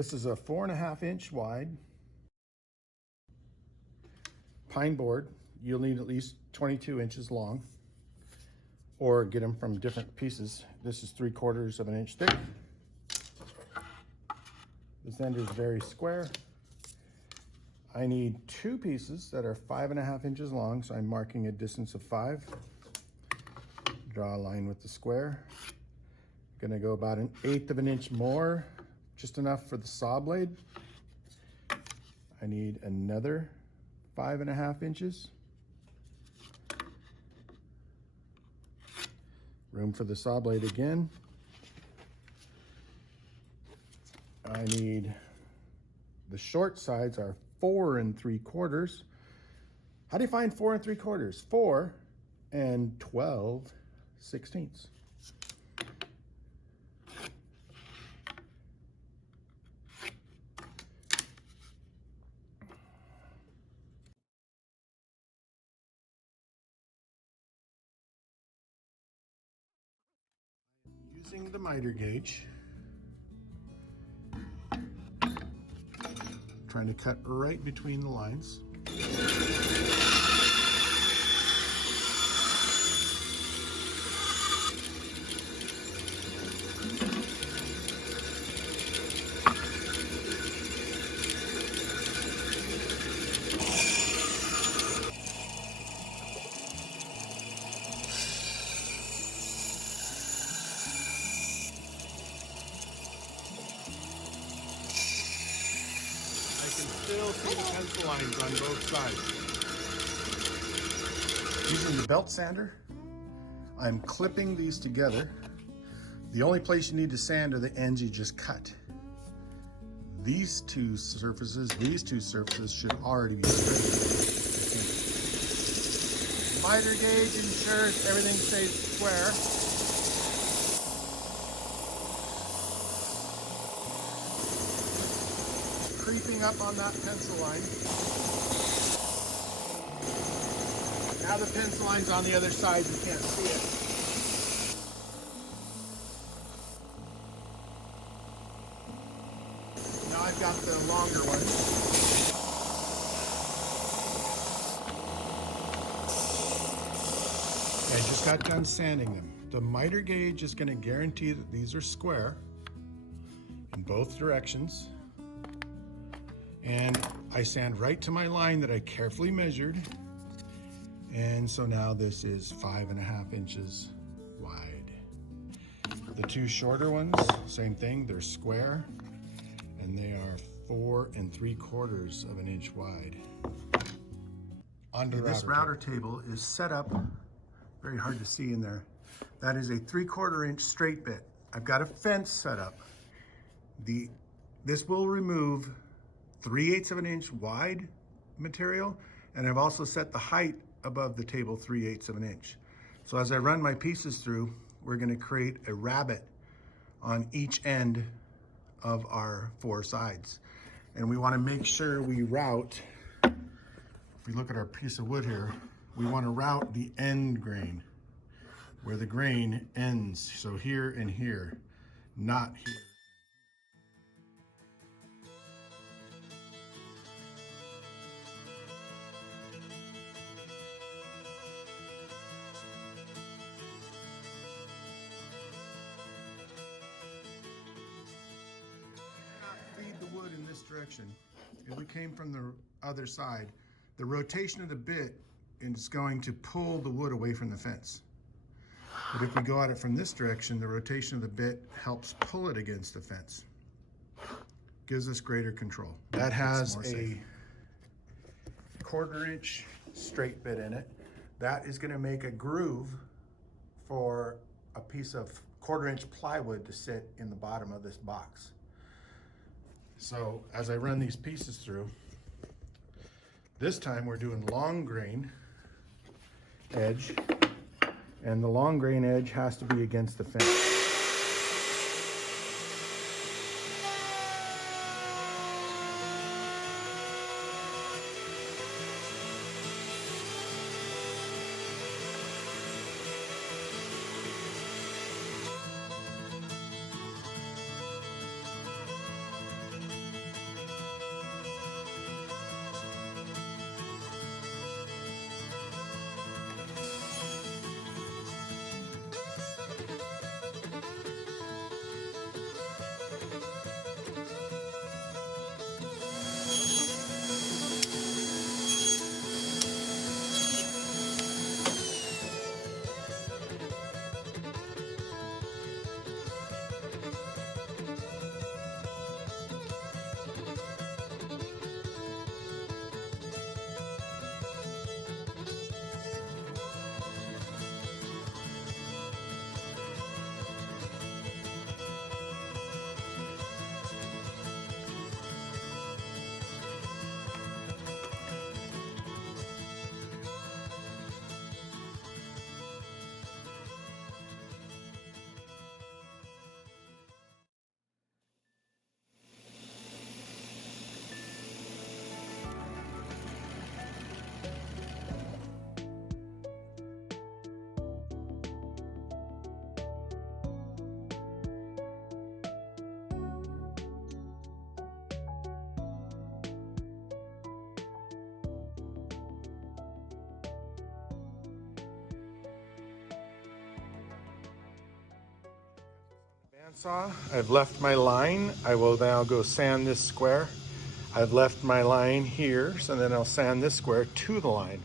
This is a 4.5 inch wide pine board. You'll need at least 22 inches long, or get them from different pieces. This is 3/4 of an inch thick. This end is very square. I need 2 pieces that are 5.5 inches long, so I'm marking a distance of 5. Draw a line with the square. Gonna go about 1/8 of an inch more, just enough for the saw blade. I need another 5.5 inches. Room for the saw blade again. I need, the short sides are 4 3/4. How do you find 4 3/4? 4 and 12/16. Using the miter gauge, trying to cut right between the lines. Still see the pencil lines on both sides. Using the belt sander, I'm clipping these together. The only place you need to sand are the ends you just cut. These two surfaces should already be straight. Miter gauge ensures everything stays square. Creeping up on that pencil line. Now the pencil line's on the other side, you can't see it. Now I've got the longer one. I just got done sanding them. The miter gauge is going to guarantee that these are square in both directions. And I sand right to my line that I carefully measured. And so now this is 5.5 inches wide. The 2 shorter ones, same thing, they're square, and they are 4 3/4 of an inch wide. This router table is set up, very hard to see in there. That is a 3/4 inch straight bit. I've got a fence set up. This will remove 3/8 of an inch wide material, and I've also set the height above the table 3/8 of an inch. So as I run my pieces through, we're going to create a rabbet on each end of our 4 sides. And we want to make sure we route, if we look at our piece of wood here, we want to route the end grain, where the grain ends. So here and here, not here. Feed the wood in this direction. If we came from the other side, the rotation of the bit is going to pull the wood away from the fence. But if we go at it from this direction, the rotation of the bit helps pull it against the fence. Gives us greater control. That has a 1/4 inch straight bit in it. That is going to make a groove for a piece of 1/4 inch plywood to sit in the bottom of this box. So as I run these pieces through, this time we're doing long grain edge, and the long grain edge has to be against the fence. Bandsaw, I've left my line. I will now go sand this square. I've left my line here, so then I'll sand this square to the line.